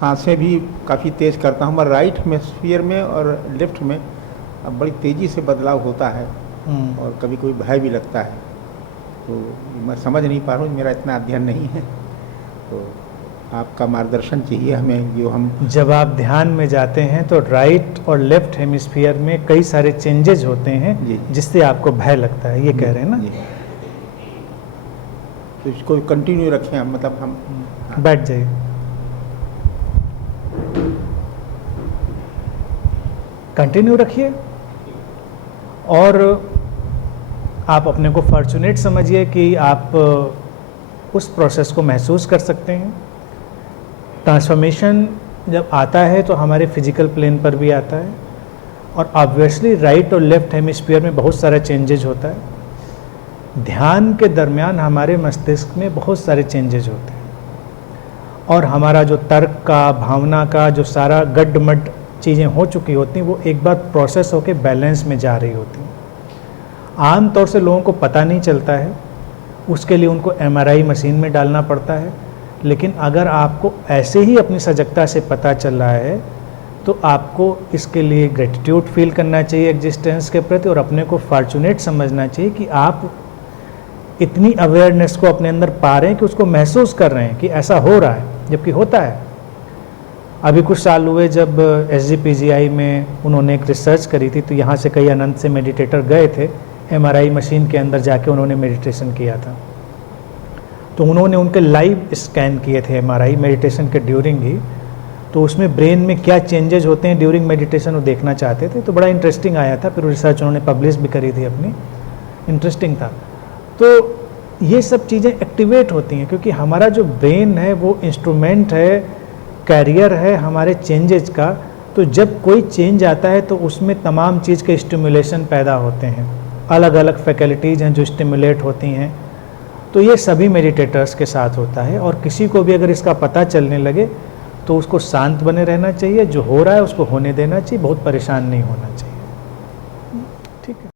सांसें भी काफ़ी तेज़ करता हूँ, मगर राइट हेमिस्फीयर में और लेफ्ट में अब बड़ी तेज़ी से बदलाव होता है और कभी कोई भय भी लगता है। तो मैं समझ नहीं पा रहा हूँ, मेरा इतना अध्ययन नहीं है, तो आपका मार्गदर्शन चाहिए हमें। जो हम जब आप ध्यान में जाते हैं तो राइट और लेफ्ट हेमिस्फीयर में कई सारे चेंजेज होते हैं जिससे आपको भय लगता है, ये कह रहे हैं ना? तो इसको कंटिन्यू रखें हम, मतलब हम बैठ जाइए। कंटिन्यू रखिए और आप अपने को फॉर्चुनेट समझिए कि आप उस प्रोसेस को महसूस कर सकते हैं। ट्रांसफॉर्मेशन जब आता है तो हमारे फिजिकल प्लेन पर भी आता है और ऑब्वियसली राइट और लेफ्ट हेमिस्फीयर में बहुत सारा चेंजेज होता है। ध्यान के दरमियान हमारे मस्तिष्क में बहुत सारे चेंजेज होते हैं और हमारा जो तर्क का, भावना का जो सारा गड्ढमड चीज़ें हो चुकी होती हैं वो एक बार प्रोसेस होकर बैलेंस में जा रही होती हैं। आम तौर से लोगों को पता नहीं चलता है, उसके लिए उनको MRI मशीन में डालना पड़ता है। लेकिन अगर आपको ऐसे ही अपनी सजगता से पता चल रहा है तो आपको इसके लिए ग्रेटिट्यूड फील करना चाहिए एग्जिस्टेंस के प्रति और अपने को फॉर्चुनेट समझना चाहिए कि आप इतनी अवेयरनेस को अपने अंदर पा रहे हैं कि उसको महसूस कर रहे हैं कि ऐसा हो रहा है, जबकि होता है। अभी कुछ साल हुए जब SGPGI में उन्होंने एक रिसर्च करी थी, तो यहाँ से कई अनंत से मेडिटेटर गए थे, MRI मशीन के अंदर जाके उन्होंने मेडिटेशन किया था। तो उन्होंने उनके लाइव स्कैन किए थे MRI मेडिटेशन के ड्यूरिंग ही, तो उसमें ब्रेन में क्या चेंजेज होते हैं ड्यूरिंग मेडिटेशन वो देखना चाहते थे। तो बड़ा इंटरेस्टिंग आया था, फिर रिसर्च उन्होंने पब्लिश भी करी थी अपनी, इंटरेस्टिंग था। तो ये सब चीज़ें एक्टिवेट होती हैं क्योंकि हमारा जो ब्रेन है वो इंस्ट्रूमेंट है, कैरियर है हमारे चेंजेज का। तो जब कोई चेंज आता है तो उसमें तमाम चीज़ के स्टिमुलेशन पैदा होते हैं, अलग अलग फैकल्टीज़ हैं जो स्टिमुलेट होती हैं। तो ये सभी मेडिटेटर्स के साथ होता है और किसी को भी अगर इसका पता चलने लगे तो उसको शांत बने रहना चाहिए, जो हो रहा है उसको होने देना चाहिए, बहुत परेशान नहीं होना चाहिए। ठीक है।